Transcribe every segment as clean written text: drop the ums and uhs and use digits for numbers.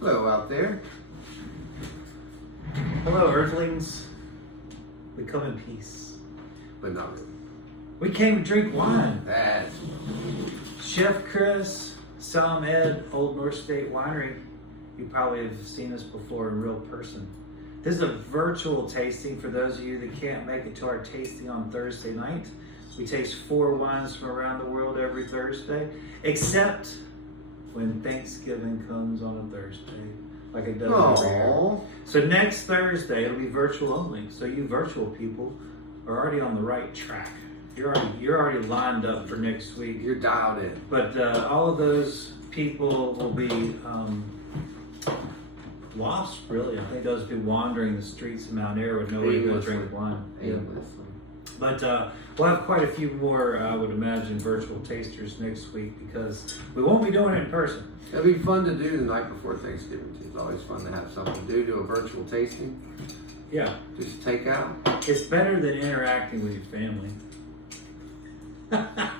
Hello out there. Hello, Earthlings. We come in peace. But not really. We came to drink wine. That's Chef Chris, Sam Ed, Old North State Winery. You probably have seen us before in real person. This is a virtual tasting for those of you that can't make it to our tasting on Thursday night. We taste 4 wines from around the world every Thursday, except when Thanksgiving comes on a Thursday, like it does every year. So next Thursday, it'll be virtual only. So you virtual people are already on the right track. You're already lined up for next week. You're dialed in. But all of those people will be lost, really. I think those will be wandering the streets of Mount Air with nowhere to go drink wine. Aimlessly. But we'll have quite a few more, I would imagine, virtual tasters next week because we won't be doing it in person. It'll be fun to do the night before Thanksgiving too. It's always fun to have something to do a virtual tasting. Yeah. Just take out. It's better than interacting with your family.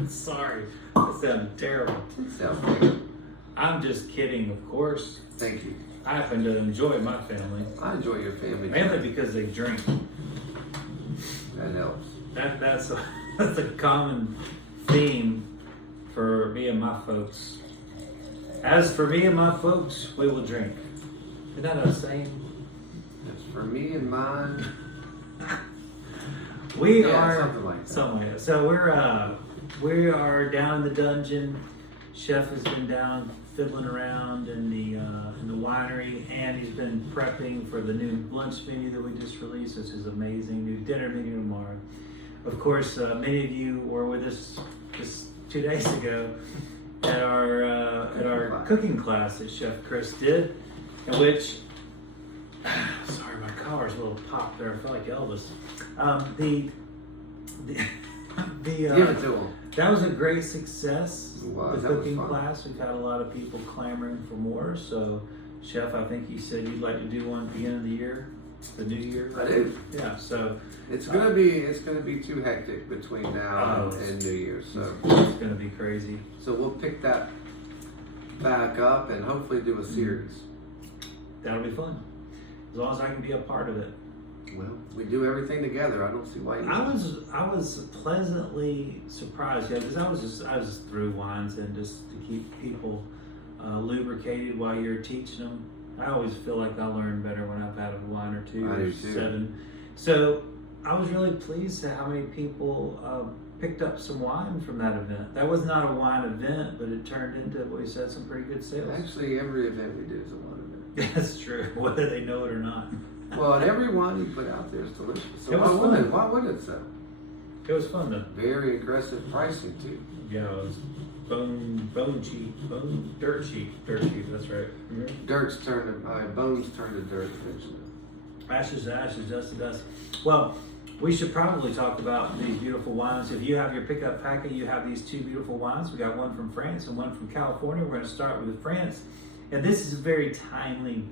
Sorry, that sounded terrible. It sounds good. I'm just kidding, of course. Thank you. I happen to enjoy my family. I enjoy your family. Mainly because they drink. That helps. That's a common theme for me and my folks. As for me and my folks, we will drink. Isn't that a saying? That's for me and mine. We Yeah, are something like that. something like that. So we are down in the dungeon. Chef has been down fiddling around in the winery, and he's been prepping for the new lunch menu that we just released, which is amazing. New dinner menu tomorrow. Of course, many of you were with us just 2 days ago at our cooking class that Chef Chris did, in which sorry, my collar's a little popped there. I feel like Elvis. Give it to him. That was a great success. It was. The That was cooking fun. class. We've had a lot of people clamoring for more. So, Chef, I think you said you'd like to do one at the end of the year, the new year. I do. Yeah. So It's gonna be too hectic between now and New Year's. So it's gonna be crazy. So we'll pick that back up and hopefully do a series. That'll be fun, as long as I can be a part of it. Well, we do everything together. I don't see why you I was pleasantly surprised, yeah, because I was just through wines and just to keep people lubricated while you're teaching them. I always feel like I learn better when I've had a wine or two I or do too. 7. So I was really pleased at how many people picked up some wine from that event. That was not a wine event, but it turned into, what we said, some pretty good sales. Actually, every event we do is a wine event. That's true, whether they know it or not. Well, and every wine you put out there is delicious. So It was fun. why would it sell? It was fun though. Very aggressive pricing too. Yeah, it was dirt cheap. That's right. Mm-hmm. Bones turn to dirt eventually. Ashes to ashes, dust to dust. Well, we should probably talk about these beautiful wines. If you have your pickup packet, you have these 2 beautiful wines. We got one from France and one from California. We're going to start with France, and this is a very timely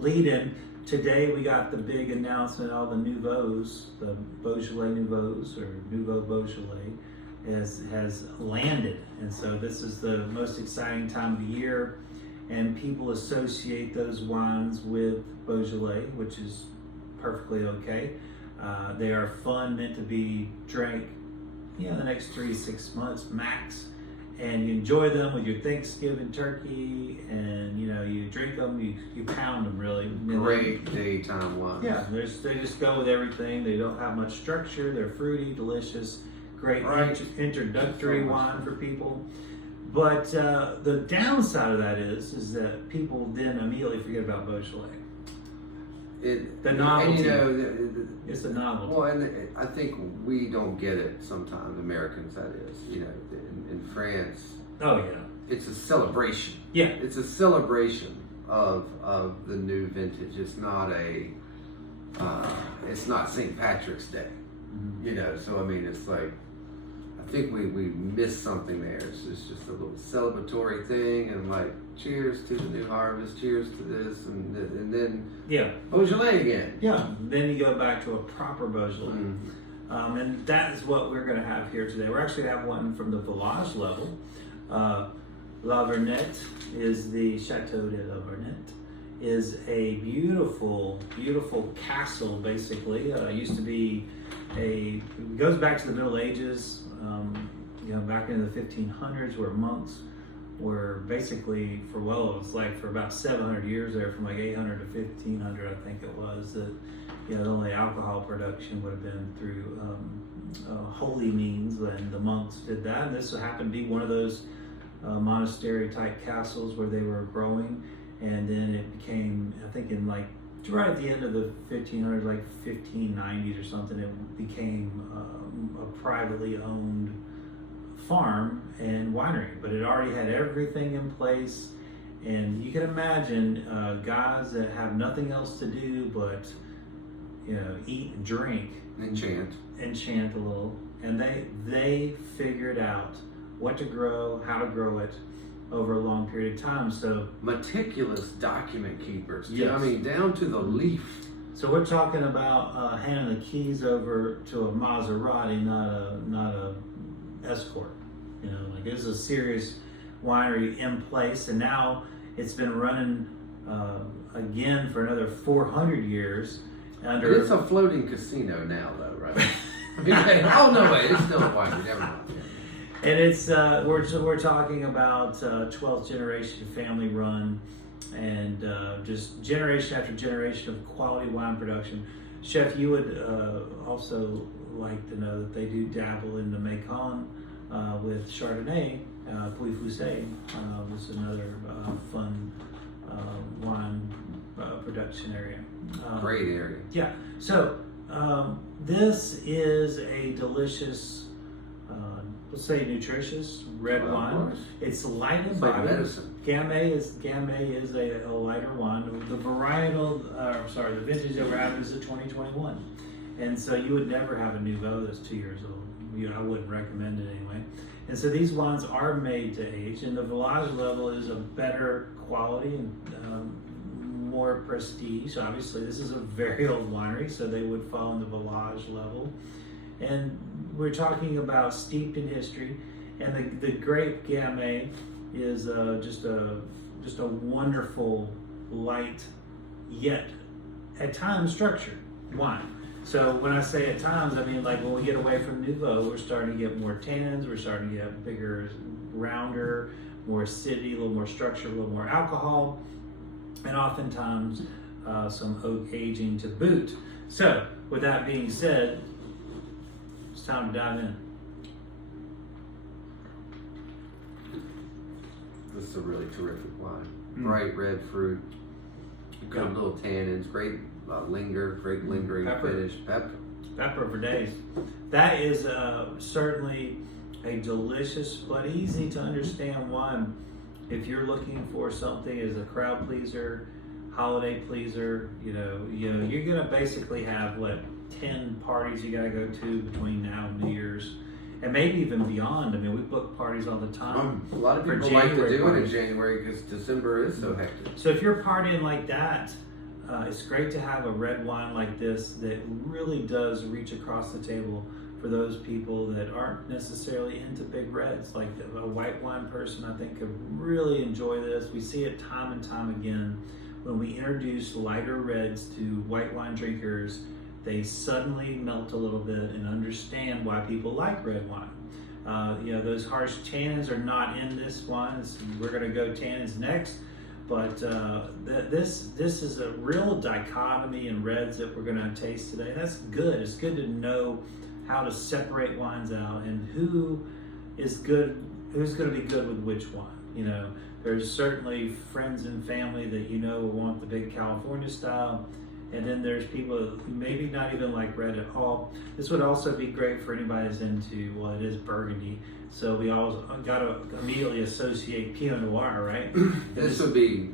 lead-in. Today we got the big announcement. All the Nouveaux, the Beaujolais Nouveaux or Nouveau Beaujolais, has landed, and so this is the most exciting time of the year. And people associate those wines with Beaujolais, which is perfectly okay. They are fun, meant to be drank, the next 3 to 6 months max. And you enjoy them with your Thanksgiving turkey, and you drink them, you pound them really. Great daytime wine. Yeah, they just go with everything. They don't have much structure. They're fruity, delicious, great introductory wine for people. But the downside of that is that people then immediately forget about Beaujolais. The novelty. And It's a novelty. well, and I think we don't get it sometimes, Americans that is. In France, Oh yeah. it's a celebration. Yeah. It's a celebration of the new vintage. It's not it's not St. Patrick's Day. Mm-hmm. So I mean, it's like, I think we missed something there. It's just a little celebratory thing, and like, cheers to the new harvest, cheers to this, and then Beaujolais again. Yeah. Then you go back to a proper Beaujolais. Mm-hmm. And that is what we're going to have here today. We're actually going to have one from the village level. Lavernette is the Chateau de Lavernette. Is a beautiful, beautiful castle. Basically, used to be it goes back to the Middle Ages. Back in the 1500s, where monks were basically it was like for about 700 years there, from like 800 to 1500, I think it was. That the only alcohol production would have been through holy means, and the monks did that. And this happened to be one of those monastery type castles where they were growing. And then it became, I think in like, right at the end of the 1500s, like 1590s or something, it became a privately owned farm and winery. But it already had everything in place. And you can imagine guys that have nothing else to do but, eat and drink. Enchant a little. And they figured out what to grow, how to grow it, over a long period of time. So meticulous document keepers. Yes. I mean, down to the leaf. So we're talking about handing the keys over to a Maserati, not a Escort. Like this is a serious winery in place, and now it's been running again for another 400 years. It's a floating casino now, though, right? Oh no, wait, it's still a winery. Never mind. And it's we're talking about 12th generation family run, and just generation after generation of quality wine production. Chef, you would also like to know that they do dabble in the Macon with Chardonnay, Puy Fusé. This is another fun wine production area. Great area. Yeah. So this is a delicious, let's say nutritious red wine. It's light in body. Like medicine. Gamay is a lighter wine. The the vintage that we're having is a 2021, and so you would never have a Nouveau that's 2 years old. I wouldn't recommend it anyway. And so these wines are made to age, and the village level is a better quality and more prestige. Obviously, this is a very old winery, so they would fall in the village level. And we're talking about steeped in history, and the grape Gamay is just a wonderful, light, yet at times structured wine. So when I say at times, I mean like when we get away from Nouveau, we're starting to get more tannins, we're starting to get bigger, rounder, more acidity, a little more structure, a little more alcohol, and oftentimes some oak aging to boot. So with that being said, it's time to dive in. This is a really terrific wine. Bright red fruit, good little tannins, great great lingering finish. Pepper for days. That is certainly a delicious but easy to understand wine. If you're looking for something as a crowd pleaser, holiday pleaser, you're gonna basically have 10 parties you gotta go to between now and New Year's, and maybe even beyond. I mean, we book parties all the time. A lot of people like to do it in January because December is so hectic. So if you're partying like that, it's great to have a red wine like this that really does reach across the table for those people that aren't necessarily into big reds. Like a white wine person, I think, could really enjoy this. We see it time and time again. When we introduce lighter reds to white wine drinkers, they suddenly melt a little bit and understand why people like red wine. Those harsh tannins are not in this wine. We're going to go tannins next. But this is a real dichotomy in reds that we're going to taste today. That's good. It's good to know how to separate wines out and who's going to be good with which wine. There's certainly friends and family that want the big California style, and then there's people who maybe not even like red at all. This would also be great for anybody that's into, it is Burgundy. So we always got to immediately associate Pinot Noir, right? This would be,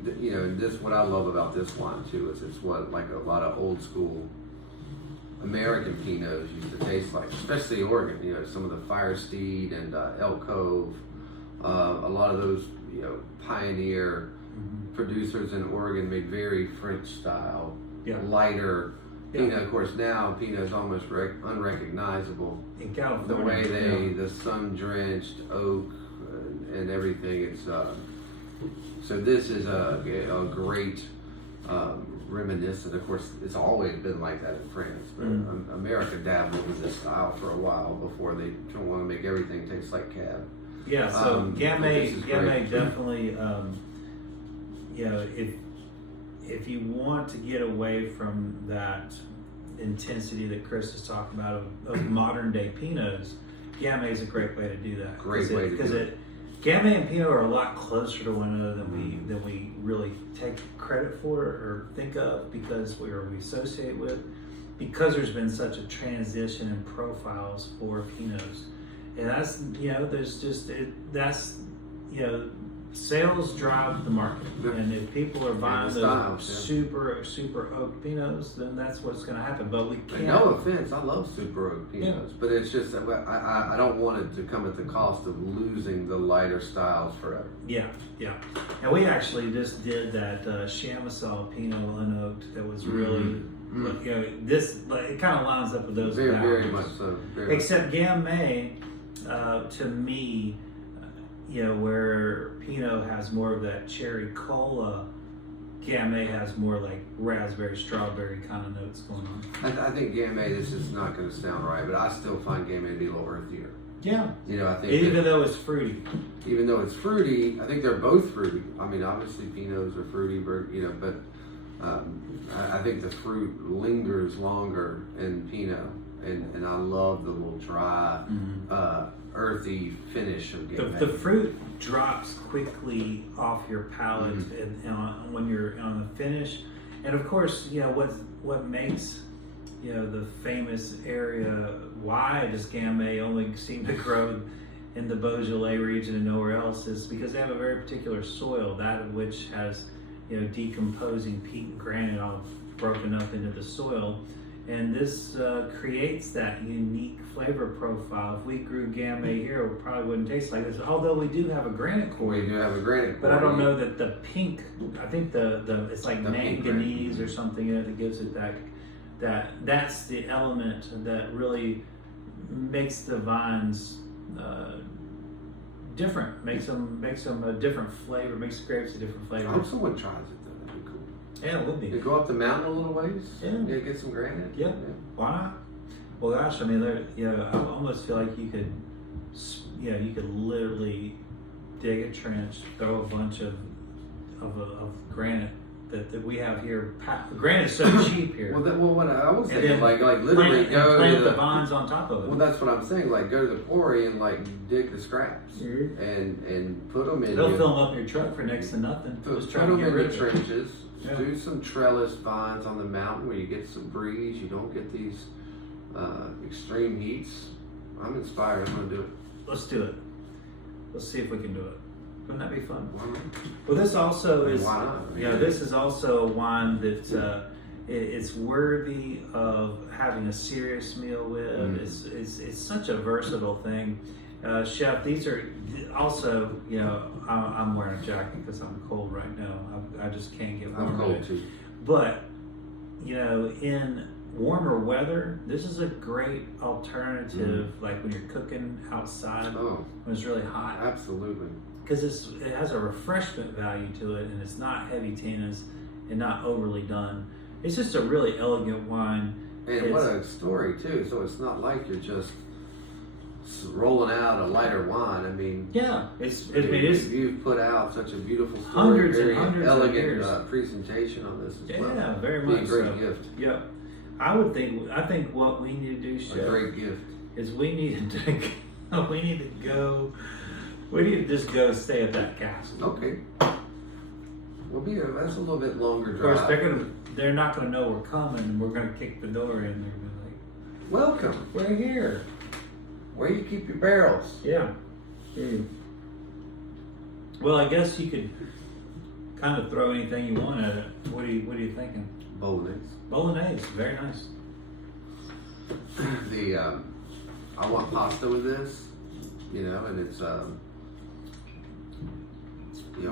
what I love about this wine too is it's like a lot of old school American Pinots used to taste like, especially Oregon. Some of the Firesteed and Elk Cove, a lot of those, pioneer producers in Oregon made very French style, lighter. Pinot, of course, now Pinot is almost unrecognizable. In California, the way the sun-drenched oak and everything. It's so this is a great reminiscent. Of course, it's always been like that in France, but America dabbled in this style for a while before they don't want to make everything taste like cab. Yeah, so Gamay definitely, if you want to get away from that intensity that Chris is talking about of modern day Pinots, Gamay is a great way to do that. Great way to do it. Gamay and Pinot are a lot closer to one another than we really take credit for or think of because we associate with, because there's been such a transition in profiles for Pinots. And that's, sales drive the market. And if people are buying those super oak Pinots, then that's what's going to happen. But we can't. No offense, I love super oak Pinots, but it's just that I don't want it to come at the cost of losing the lighter styles forever. Yeah. And we actually just did that Chamosol Pinot Unoaked that was really, it kind of lines up with those values. Very much so. Except Gamay, to me, where Pinot has more of that cherry cola, Gamay has more like raspberry, strawberry kind of notes going on. I think Gamay, this is not going to sound right, but I still find Gamay to be a little earthier. Yeah. I think even though it's fruity. Even though it's fruity, I think they're both fruity. I mean, obviously Pinots are fruity, but I think the fruit lingers longer in Pinot, and I love the little dry, earthy finish of Gamay. The fruit drops quickly off your palate and when you're on the finish, and of course, what makes the famous area. Why does Gamay only seem to grow in the Beaujolais region and nowhere else is because they have a very particular soil, that of which has decomposing peat granite all broken up into the soil, and this creates that unique flavor profile. If we grew Gamay here, it probably wouldn't taste like this. Although we do have a granite quarry. We do have a granite quarry, but I don't know that the pink. I think the it's like manganese or something in it that gives it that's the element that really makes the vines different, makes them a different flavor, makes the grapes a different flavor. I hope someone tries it though. That'd be cool. Yeah, it would be. You go up the mountain a little ways. Yeah. Get some granite. Yeah. Why not? Well, gosh, I mean, I almost feel like you could literally dig a trench, throw a bunch of granite that we have here. Granite's so cheap here. What I was saying, like literally plant the vines on top of it. Well, that's what I'm saying. Like, go to the quarry and dig the scraps and put them in. They'll fill them up your truck for next to nothing. Put them in the trenches. Yeah. Do some trellis vines on the mountain where you get some breeze. You don't get these extreme heats. I'm inspired. I'm gonna do it. Let's do it. Let's see if we can do it. Wouldn't that be fun? Well, this also is. Why not? This is also a wine that it's worthy of having a serious meal with. It's such a versatile thing. Chef, these are also, I'm wearing a jacket because I'm cold right now. I just can't get warm. I'm cold too. But, in warmer weather, this is a great alternative, like when you're cooking outside when it's really hot. Absolutely. Because it has a refreshment value to it, and it's not heavy tannins and not overly done. It's just a really elegant wine. And what a story too. So it's not like you're just rolling out a lighter wine. I mean, you've put out such a beautiful story, very elegant presentation on this as well. Yeah, very much. Be a great gift. Yeah, I think what we need to do, Chef, a great gift, is we need to just go stay at that castle. Okay. That's a little bit longer drive. Of course, they're not going to know we're coming, and we're going to kick the door in. They're going to be like, "Welcome, we're here." Where you keep your barrels? Yeah. Well, I guess you could kind of throw anything you want at it. What are you thinking? Bolognese, very nice. I want pasta with this, and it's I'm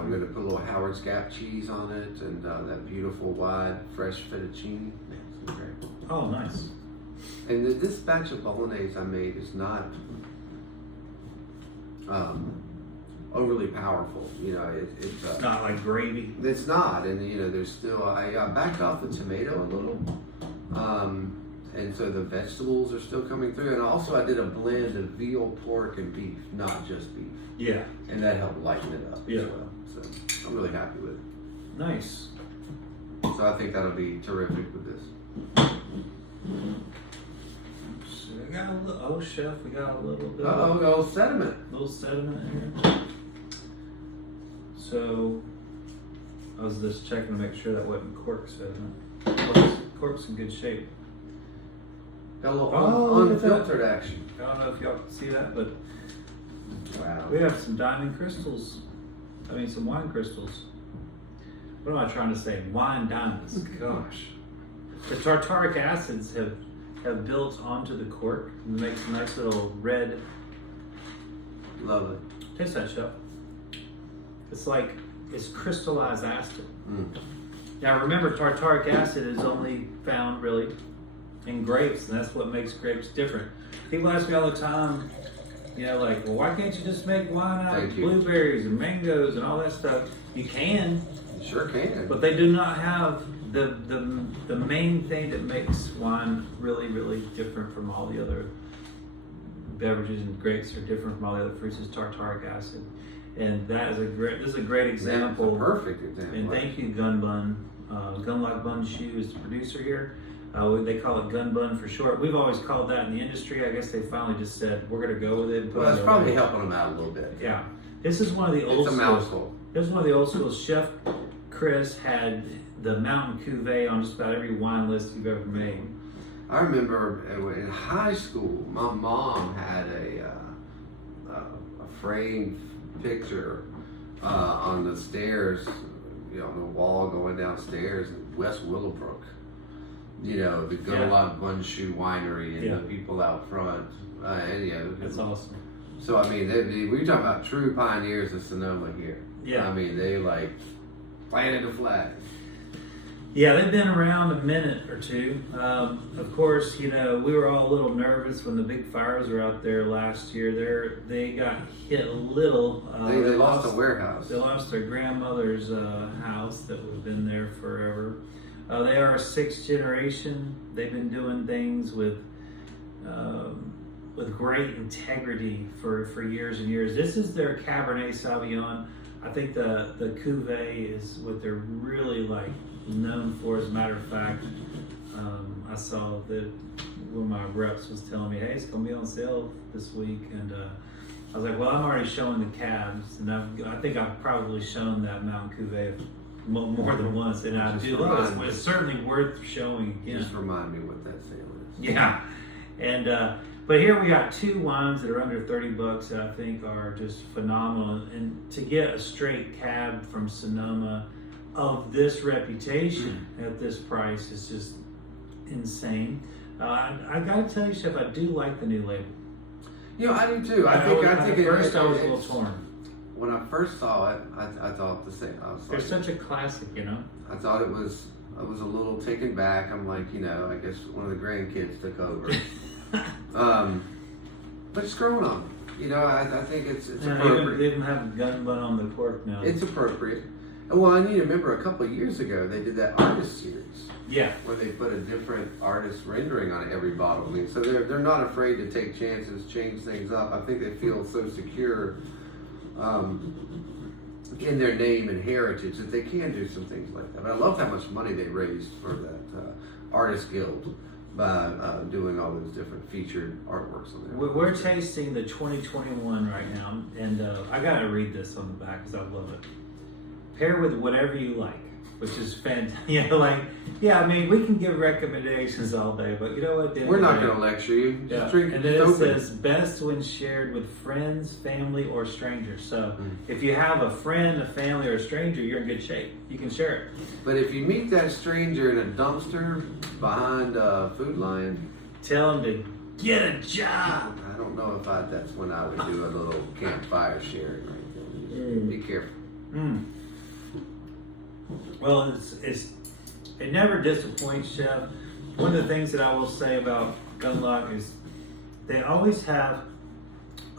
going to put a little Howard's Gap cheese on it, and that beautiful wide fresh fettuccine. Oh, nice. And this batch of bolognese I made is not overly powerful. You know, it's not like gravy. It's not, and you know, there's still. I backed off the tomato a little, and so the vegetables are still coming through. And also, I did a blend of veal, pork, and beef, not just beef. Yeah, and that helped lighten it up as well. So I'm really happy with it. Nice. So I think that'll be terrific with this. So we got a little, chef, we got a little bit. Oh, sediment. Little sediment here. So I was just checking to make sure that wasn't cork sediment. Cork's in good shape. Got a little unfiltered action. I don't know if y'all can see that, but wow, we have some diamond crystals. I mean, some wine crystals. What am I trying to say? Wine diamonds. Gosh. The tartaric acids have built onto the cork and makes a nice little red. Love it. Taste that, chef. It's crystallized acid. Now remember, tartaric acid is only found really in grapes, and that's what makes grapes different. People ask me all the time, you know, like, well, why can't you just make wine out of blueberries and mangoes and all that stuff? You can. You sure can. But they do not have the main thing that makes wine really, really different from all the other beverages, and grapes are different from all the other fruits, is tartaric acid. And this is a great example. That's a perfect example. And thank you, Gundlach Bundschu is the producer here. They call it Gun Bun for short. We've always called that in the industry. I guess they finally just said, we're going to go with it. Well, that's probably helping them out a little bit. Yeah. This is one of the old It's a mouthful. This is one of the old schools. Chef Chris had the Mountain Cuvée on just about every wine list you've ever made. I remember in high school, my mom had a framed picture on the stairs, you know, on the wall going downstairs in West Willowbrook. You know, the Gundlach Bundschu winery and the people out front. That's awesome. So, I mean, we're talking about true pioneers of Sonoma here. Yeah. I mean, they planted the flag. Yeah, they've been around a minute or two. Of course, you know, we were all a little nervous when the big fires were out there last year. They got hit a little. They lost a warehouse. They lost their grandmother's house that was been there forever. They are a sixth generation. They've been doing things with great integrity for years and years. This is their Cabernet Sauvignon. I think the Cuvée is what they're really known for. As a matter of fact, I saw that one of my reps was telling me, hey, it's going to be on sale this week. And I was like, well, I'm already showing the cabs. And I think I've probably shown that Mountain Cuvée more than once. And I do love it. It's certainly worth showing again. Just remind me what that sale is. Yeah. And but here we got two wines that are under $30 that I think are just phenomenal. And to get a straight cab from Sonoma of this reputation at this price is just insane. I gotta tell you, Chef, I do like the new label. You know, I do too. I think at first I was a little torn. When I first saw it, I thought the same. They're such a classic, you know. I thought I was a little taken back. I'm like, you know, I guess one of the grandkids took over. But it's growing on me. You know, I think it's appropriate. They even have a gun bun on the cork now. It's appropriate. Well, I need to remember a couple of years ago they did that artist series. Yeah. Where they put a different artist rendering on every bottle. I mean, so they're not afraid to take chances, change things up. I think they feel so secure in their name and heritage that they can do some things like that. But I love how much money they raised for that Artist Guild by doing all those different featured artworks on there. We're tasting the 2021 right now, and I gotta read this on the back because I love it. Pair with whatever you like, which is fantastic. I mean, we can give recommendations all day, but you know what? We're not going to lecture you. Just drink. And then it says best when shared with friends, family, or strangers. So if you have a friend, a family, or a stranger, you're in good shape. You can share it. But if you meet that stranger in a dumpster behind a Food Lion, tell them to get a job. I don't know if that's when I would do a little campfire sharing right there. Be careful. Well, it never disappoints, Chef. One of the things that I will say about Gundlach is they always have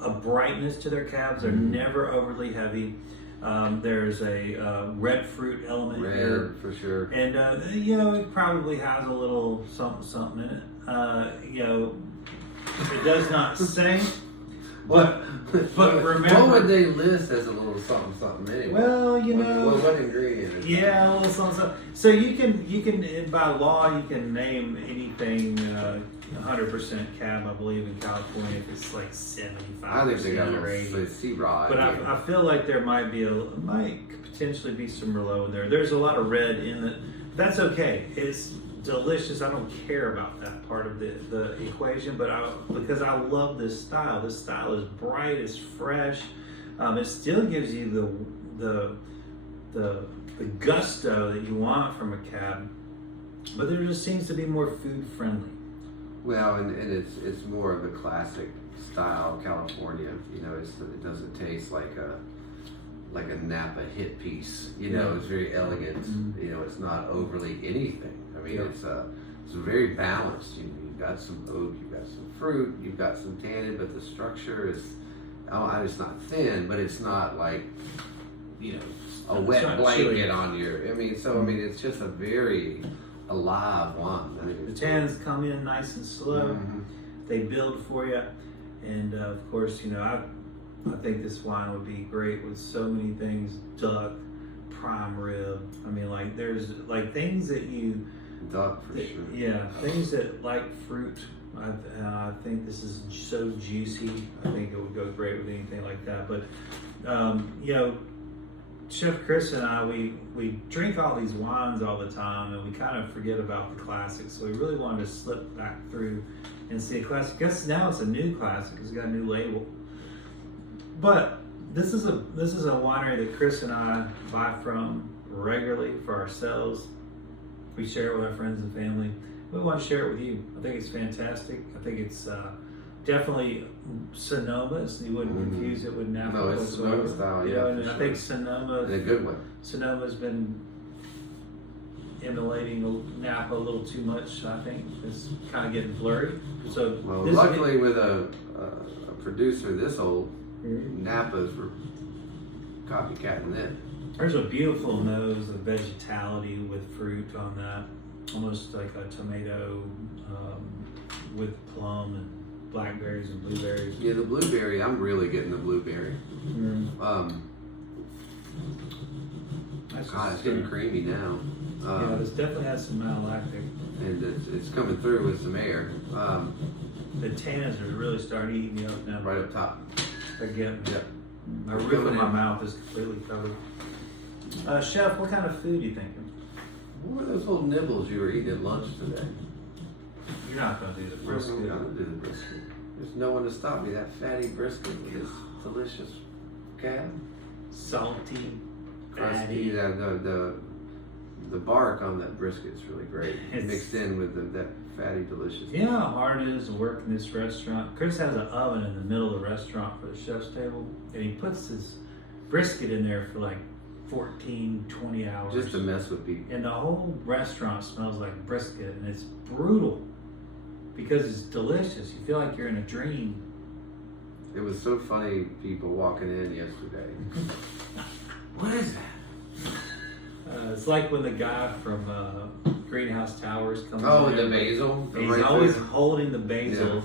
a brightness to their cabs. They're never overly heavy. There's a red fruit element here. For sure. And, it probably has a little something in it. It does not say, but remember. What would they list as a little something anyway? Well, what ingredient is yeah, a little something. So you can by law, you can name anything 100% cab, I believe, in California if it's like 75%. I think they got or 80. a sea rod. But I feel like there might potentially be some Merlot in there. There's a lot of red in it. That's okay. It's delicious. I don't care about that part of the equation, but because I love this style. This style is bright, it's fresh. It still gives you the gusto that you want from a cab, but there just seems to be more food friendly. Well, and it's more of a classic style California. It doesn't taste like a Napa hit piece. It's very elegant. Mm-hmm. It's not overly anything. I mean, it's very balanced. You've got some oak, you've got some fruit, you've got some tannin, but the structure is, it's not thin, but it's not like, a wet blanket on your. It's just a very alive wine. The tannins come in nice and slow. Mm-hmm. They build for you, and of course, I think this wine would be great with so many things: duck, prime rib. There's things that you. Duck for sure. Yeah, things that like fruit. I think this is so juicy. I think it would go great with anything like that. But Chef Chris and I, we drink all these wines all the time, and we kind of forget about the classics. So we really wanted to slip back through and see a classic. I guess now it's a new classic. It's got a new label. But this is a winery that Chris and I buy from regularly for ourselves. We share it with our friends and family. We want to share it with you. I think it's fantastic. I think it's definitely Sonoma's. You wouldn't confuse it with Napa. No, it's Sonoma style. Yeah, and I think Sonoma. A good one. Sonoma's been emulating Napa a little too much. I think it's kind of getting blurry. So luckily with a producer this old, Napa's were copycatting it. There's a beautiful nose of vegetality with fruit on that, almost like a tomato with plum and blackberries and blueberries. Yeah, the blueberry, I'm really getting the blueberry. It's getting creamy now. This definitely has some malolactic. And it's coming through with some air. The tannins are really starting eating you up now. Right up top. Again. Yep. My roof of my mouth is completely covered. Chef, what kind of food are you thinking? What were those little nibbles you were eating at lunch today? You're not going to do the brisket. I'm going to do the brisket. There's no one to stop me. That fatty brisket with this delicious cab. Salty, crusty. The bark on that brisket's really great. Mixed in with that fatty delicious. You know how hard it is to work in this restaurant? Chris has an oven in the middle of the restaurant for the chef's table, and he puts his brisket in there for like 14, 20 hours. Just to mess with people. And the whole restaurant smells like brisket, and it's brutal because it's delicious. You feel like you're in a dream. It was so funny, people walking in yesterday. What is that? It's like when the guy from Greenhouse Towers comes in. The basil? He's always holding the basil.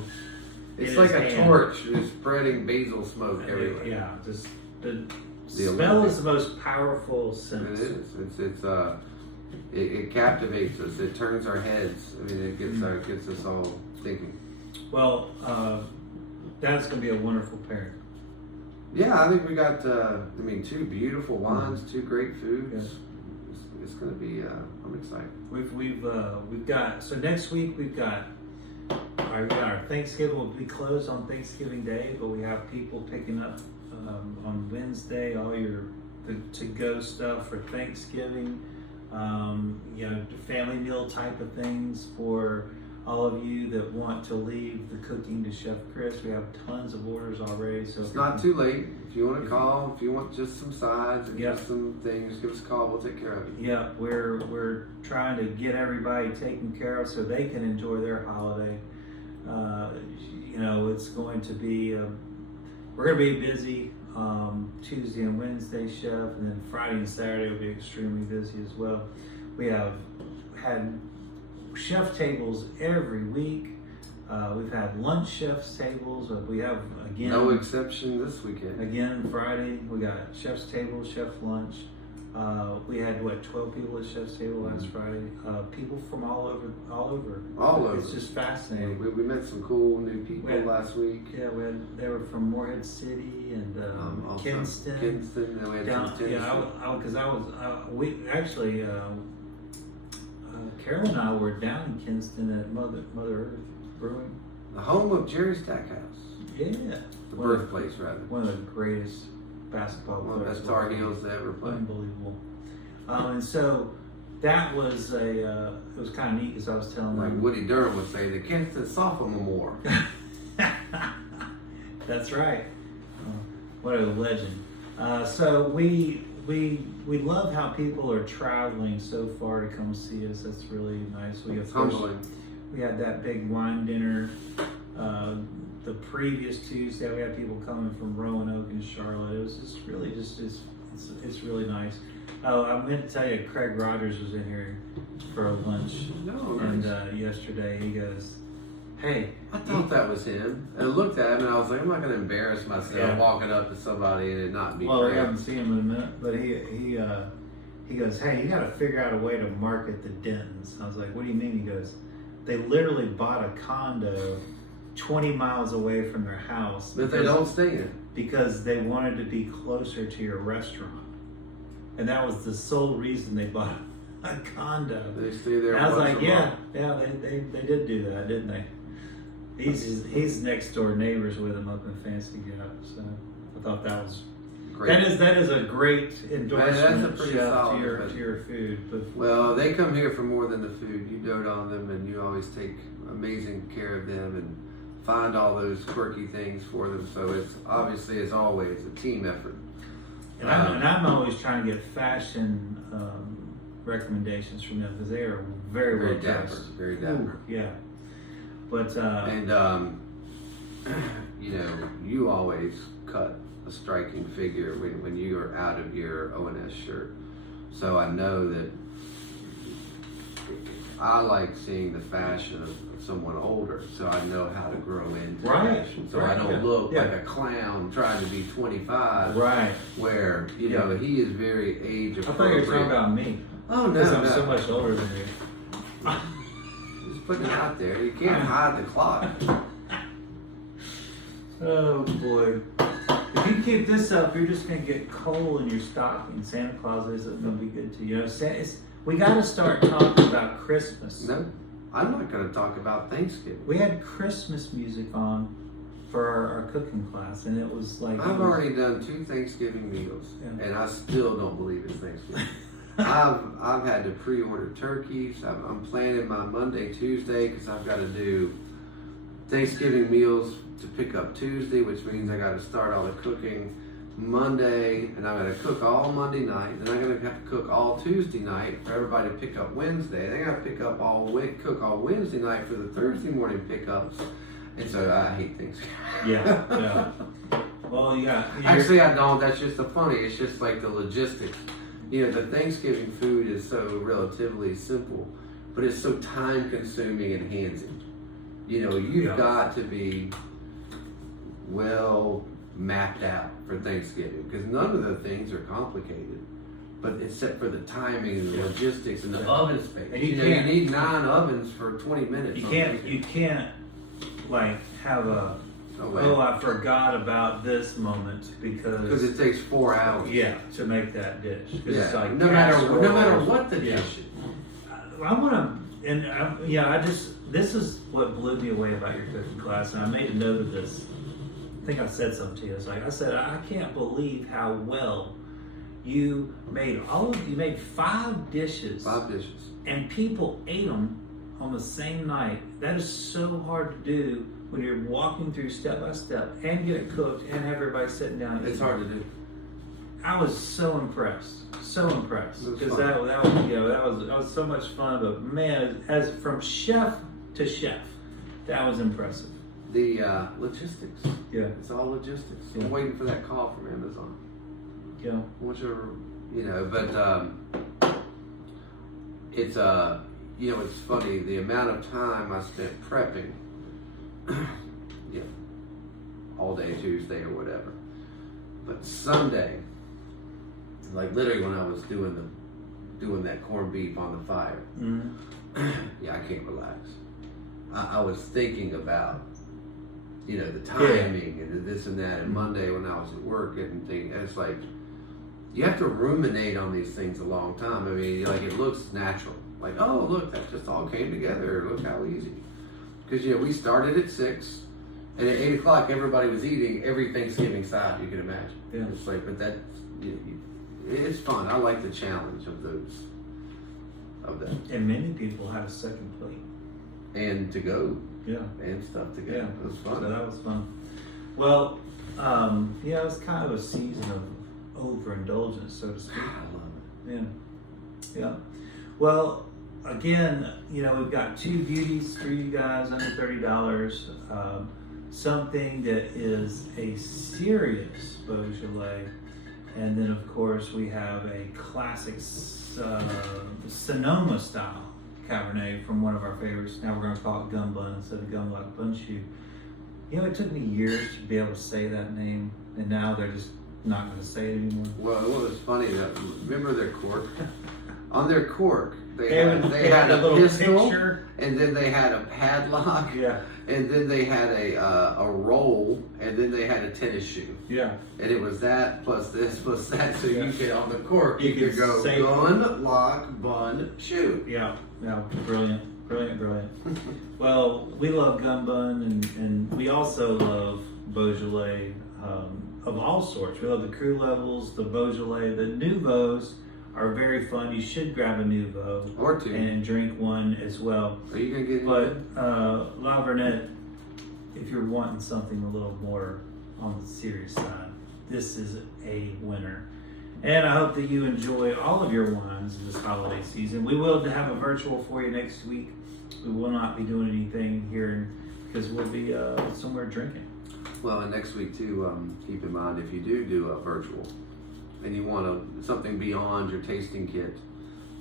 Yeah. It's like a torch. It's spreading basil smoke everywhere. Yeah, just the smell is the most powerful sense. It is. It captivates us. It turns our heads. I mean, it gets us all thinking. Well, that's going to be a wonderful pairing. Yeah, I think we got, two beautiful wines, two great foods. Yes. It's going to be, I'm excited. We've got, so next week we've got our Thanksgiving will be closed on Thanksgiving Day, but we have people picking up on Wednesday all your to-go stuff for Thanksgiving, family meal type of things for all of you that want to leave the cooking to Chef Chris. We have tons of orders already. So it's not too late. If you want to call, if you want just some sides and just some things, give us a call. We'll take care of it. Yeah, we're trying to get everybody taken care of so they can enjoy their holiday. It's going to be we're gonna be busy Tuesday and Wednesday, Chef, and then Friday and Saturday will be extremely busy as well. We have had chef tables every week. We've had lunch chef's tables. We have again. No exception this weekend. Again, Friday we got chef's table, chef lunch. We had 12 people at chef's table last Friday. People from all over. It's just fascinating. We met some cool new people last week. Yeah, they were from Morehead City and Kinston. Then we had some Carol and I were down in Kinston at Mother Earth Brewing. The home of Jerry Stackhouse. Yeah. The birthplace, rather. One of the greatest basketball players. One of the best Tar Heels to ever play. Unbelievable. And so that was it was kind of neat because I was telling them. Like Woody Durham would say, the Kinston Sophomore. That's right. What a legend. So we love how people are traveling so far to come see us. That's really nice. It's humbling. We had that big wine dinner the previous Tuesday. We had people coming from Roanoke and Charlotte. It was just really it's really nice. Oh, I meant to tell you, Craig Rogers was in here for lunch. No, and yesterday he goes, "Hey." I thought that was him. And I looked at him and I was like, I'm not going to embarrass myself walking up to somebody and it not be Well, Craig. we haven't seen him in a minute, but he goes, "Hey, you got to figure out a way to market the Dentons." I was like, "What do you mean?" He goes, "They literally bought a condo 20 miles away from their house. But they don't stay in. Because they wanted to be closer to your restaurant. And that was the sole reason they bought a condo." They stay there. And I was like, yeah, they did do that, didn't they? He's next door neighbors with him up in Fancy Gap. So I thought that was great. That is a great endorsement, that's a pretty Chef, solid to your food. But, well, they come here for more than the food. You dote on them, and you always take amazing care of them and find all those quirky things for them. So it's obviously, as always, a team effort. And I'm always trying to get fashion recommendations from them because they are very well dressed. Very dapper. Ooh, yeah. But you always cut a striking figure when you are out of your O&S shirt. So I know that I like seeing the fashion of someone older, so I know how to grow into fashion. So I don't look like a clown trying to be 25. Right. Where he is very age appropriate. I thought you were talking about me. Oh no, because I'm so much older than you. Just putting it out there. You can't hide the clock. Oh boy. If you keep this up, you're just going to get coal in your stocking. Santa Claus isn't going to be good to you. We got to start talking about Christmas. No, I'm not going to talk about Thanksgiving. We had Christmas music on for our cooking class, and it was like... I've already done 2 Thanksgiving meals, and I still don't believe it's Thanksgiving. I've had to pre-order turkeys. I'm planning my Monday, Tuesday, because I've got to do Thanksgiving meals to pick up Tuesday, which means I got to start all the cooking Monday, and I'm going to cook all Monday night. Then I'm going to have to cook all Tuesday night for everybody to pick up Wednesday. Then I got to cook all Wednesday night for the Thursday morning pickups. And so I hate Thanksgiving. Yeah. Well, actually, I don't. That's just the funny. It's just like the logistics. The Thanksgiving food is so relatively simple, but it's so time-consuming and handsy. You've got to be well mapped out for Thanksgiving because none of the things are complicated, but except for the timing and the logistics and the oven space. And you need 9 ovens for 20 minutes. You can't like have I forgot about this moment because it takes 4 hours. Yeah, to make that dish. It's like no matter what the dish is. I want to, and this is what blew me away about your cooking class, and I made a note of this. I think I said something to you. It's like I said, I can't believe how well you made 5 dishes. 5 dishes. And people ate them on the same night. That is so hard to do when you're walking through step by step and get it cooked and have everybody sitting down. It's hard to do. I was so impressed because that was so much fun. But man, as from chef to chef, that was impressive. the logistics. Yeah. It's all logistics. Yeah. I'm waiting for that call from Amazon. Yeah. Whichever, but it's it's funny the amount of time I spent prepping. All day Tuesday or whatever. But Sunday, like literally when I was doing that corned beef on the fire, I can't relax. I was thinking about, the timing and this and that. And Monday when I was at work and things, it's like, you have to ruminate on these things a long time. I mean, like it looks natural. Like, oh, look, that just all came together. Look how easy. Because, we started at 6. And at 8 o'clock, everybody was eating every Thanksgiving side you could imagine. Yeah. It's like, but that, it's fun. I like the challenge of that. And many people have a second plate. And to go. Yeah. And stuff to go. Yeah. It was fun. So that was fun. Well, it was kind of a season of overindulgence, so to speak. I love it. Yeah. Yeah. Well, again, we've got 2 beauties for you guys under $30. Something that is a serious Beaujolais, and then of course we have a classic Sonoma style Cabernet from one of our favorites. Now we're going to call it Gundlach instead of Gundlach Bundschu. It took me years to be able to say that name, and now they're just not going to say it anymore. Well, it was funny that remember their cork? On their cork, they had a little pistol, picture. and then they had a padlock. Yeah. And then they had a roll, and then they had a tennis shoe. Yeah. And it was that plus this plus that, so you could on the cork you could go say Gundlach Bundschu. Yeah, brilliant. Well, we love gun bun, and we also love Beaujolais of all sorts. We love the cru levels, the Beaujolais, the Nouveaux are very fun. You should grab a Nouveau or 2 and drink one as well. Are you gonna get? But lavernette, if you're wanting something a little more on the serious side, this is a winner. And I hope that you enjoy all of your wines this holiday season. We will have a virtual for you next week. We will not be doing anything here because we'll be somewhere drinking. Well, and next week too, keep in mind if you do a virtual and you want something beyond your tasting kit,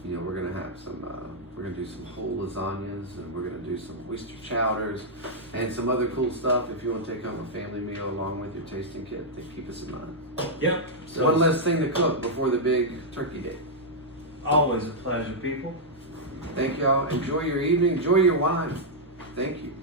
we're gonna have we're gonna do some whole lasagnas, and we're gonna do some oyster chowders and some other cool stuff. If you want to take home a family meal along with your tasting kit, then keep us in mind. Yep. So one less thing to cook before the big turkey day. Always a pleasure, people. Thank y'all. Enjoy your evening. Enjoy your wine. Thank you.